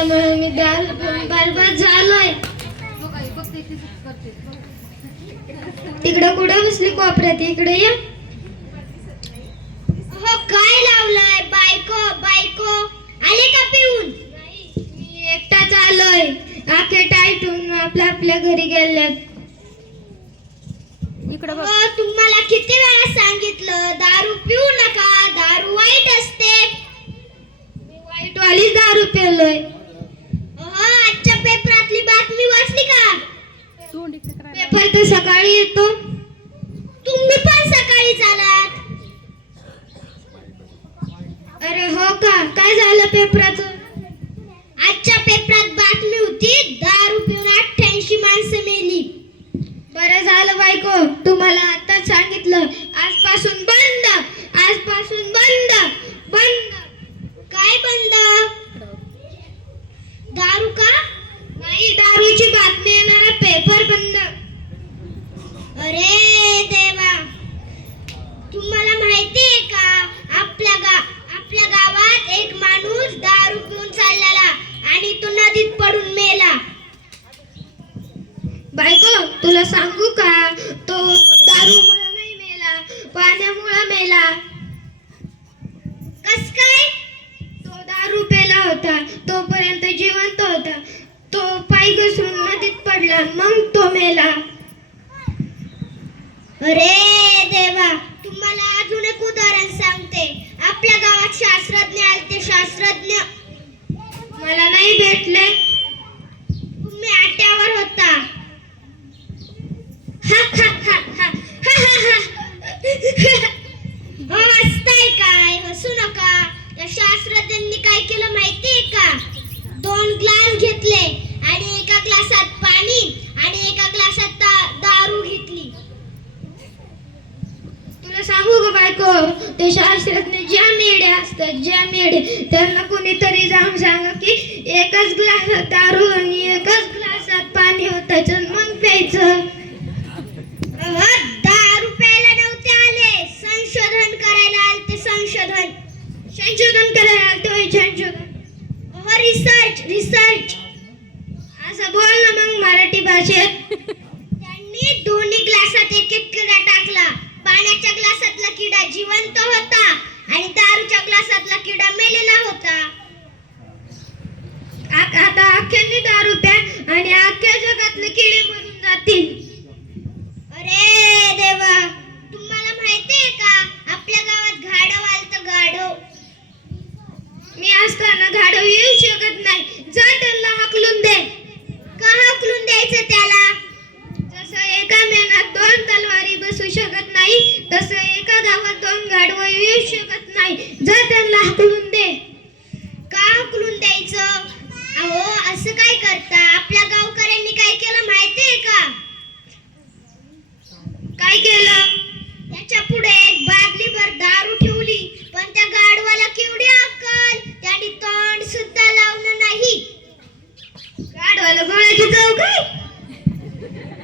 त्यामुळे मी बरबाद झालोय. तिकडं कुठं बसली कोपऱ्यात, इकडे ये. हो काय लावलंय? बायको बायको आले का पिऊन? नाही, मी एकटाच आलोय. आखे टाईटून आपल्या घरी गेल्यात. तुम्हाला किती वेळा सांगितलं दारू पिऊ नका, दारू वाईट असते. मी वाईट वालीच दारू पिलोय. आजच्या पेपरातली बातमी वाचली का? पेपर तर सकाळी येतो. तुम्ही पण सकाळी चालात. अरे हो का? काय झालं पेपराचं? आजच्या पेपरात बातमी होती, दारू पिऊन 88 माणसं मेली. बरं झालं बायको, तुम्हाला आताच सांगितलं. आजपासून बंद, आजपासून बंद बंद. काय बंद? दारू का? नाही, दारूची बातमी येणारा पेपर बंद. अरे देवा, तुम्हाला माहितीये का आपल्या गावात एक माणूस दारू पिऊन चाललेला आणि तो नदीत पडून मेला. बायको, तुला सांगू का? तो दारूमुळे नाही मेला, पाण्यामुळे मेला. कस काय? तो दारू पेला होता, तोपर्यंत जिवंत होता. तो पाय घसरून नदीत पडला, मग तो मेला. अरे देवा, तुम्हाला अजून एक उदाहरण सांगते. आपल्या गावात शास्त्रज्ञ आलते. शास्त्रज्ञ मला नाही भेटले. तुम्ही आट्यावर होता. हा हा हा हा हा हा हा. हसताय काय? हसू नका. या शास्त्रज्ञांनी काय केलं माहितीये का? 2 ग्लास घेतले आणि एका ग्लासात पाणी आणि एका ग्लासात दारू घेतली. तुला सांगू का बायको, ते शास्त्रज्ञ ज्या मेढे असतात, ज्या मेढे, त्यांना कोणीतरी जाऊन सांगा की एकच ग्लासात दारू आणि एकच ग्लासात पाणी होतायचं, मग प्यायचं. दारू प्यायला नव्हते आले, संशोधन करायला आलते. संशोधन करायला आलते होय, संशोधन. रिसर्च. असं बोल ना मग मराठी भाषेत. त्यांनी दोन्ही ग्लासात एक एक किडा टाकला. पाण्याच्या ग्लासातला किडा जिवंत होता आणि दारूच्या ग्लासातला किडा मेलेला होता. आता अख्ख्यांनी दारू प्या आणि अख्ख्या जगातले किडे मरून जातील. अरे देवा, तुम्हाला माहितीये का आपल्या गावात गाढव आलतं. गाढव. मी असताना गाढव येऊ शकत नाही. जा, त्यांना हाकलून दे. का हाकलून द्यायचं त्याला? जसं एका मेनात 2 तलवारी बसू शकत नाही, तसं एका गावात 2 गाढवं येऊ शकत नाही. जा, त्यांना हाकलून दे. का हाकलून द्यायचं? अहो, असं काय करता? आपल्या गावकऱ्यांनी काय केलं माहितीये का? काय केलं? त्याच्या पुढे एक बादलीभर दारू ठेवली, पण त्या गाढवाला केवढी अक्कल, त्याने तोंड सुद्धा लावलं नाही. गाढवाला गोळ्याची चव काय?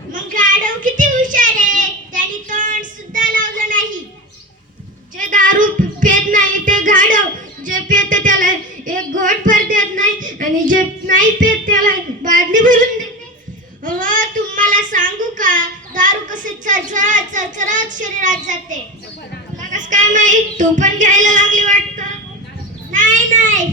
मग गाढव किती हुशार आहे, त्याने तोंड सुद्धा लावलं नाही. जे दारू पेत नाही ते गाढव, जे पेत त्याला एक घोट भर देत नाही आणि जे नाही पेत त्याला बादली भरून देते. हो, तुम्हाला सांगू का, दारू कसे चरचरत शरीरात जाते. तुला कसं काय माहित? तू पण घ्यायला लागली वाटतं. नाही.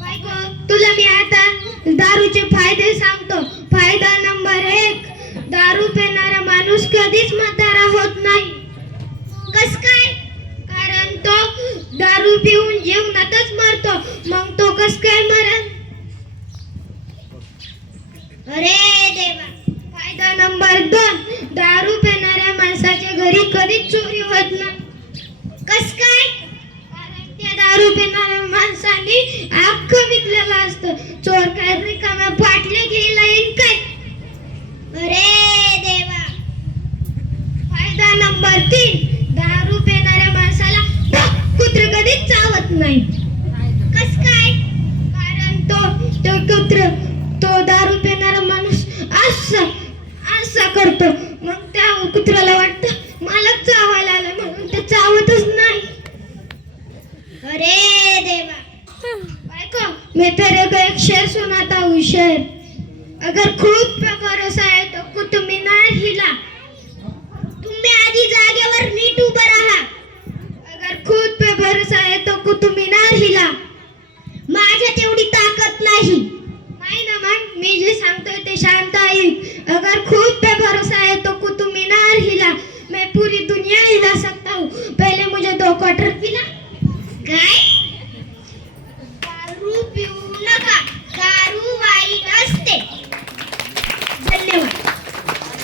बायको, तुला मी आता दारूचे फायदे सांगतो. फायदा नंबर 1, दारू पिणारा माणूस कधीच म्हातारा होत नाही. कस काय? कारण तो दारू पिऊन जीवनातच मरतो. मग तो कस काय मरण? अरे देवा. फायदा नंबर 2, दारू पिणाऱ्या माणसाच्या घरी कधीच चोरी होत नाही. कस काय? कारण त्या दारू पिणाऱ्या माणसाने अख्खं विकलेलं असतं. चोर काय रिकाम्या फाटले घ्यायला येईन काय? अरे देवा. फायदा नंबर 3, दारू पिणाऱ्या माणसाला कुत्र कधीच चावत नाही. कस काय? कारण तो कुत्र, तो दारू पिणारा माणूस असं करतो. मग त्या कुत्र्याला वाटतं मला चावायला आलं, म्हणून ते चावतच नाही. अरे देवा. बायको, मैं तेरे को एक शेर सुनाता हूँ शेर। अगर खुद पे भरोसा है तो कुतुब मीनार हिला। तुम्ही आधी जागेवर नीट उभं राहा. अगर खुद पे भरोसा है तो कुतुब मीनार हिला. माझ्यात एवढी ताकद नाही. नाही ना मग मी जे सांगतोय ते शांत ऐक. अगर खुद पे भरोसा है तो कुतुब मीनार हिला. मैं पूरी दुनिया हिला सकता हूँ. पहले मुझे 2 क्वार्टर पिला. काय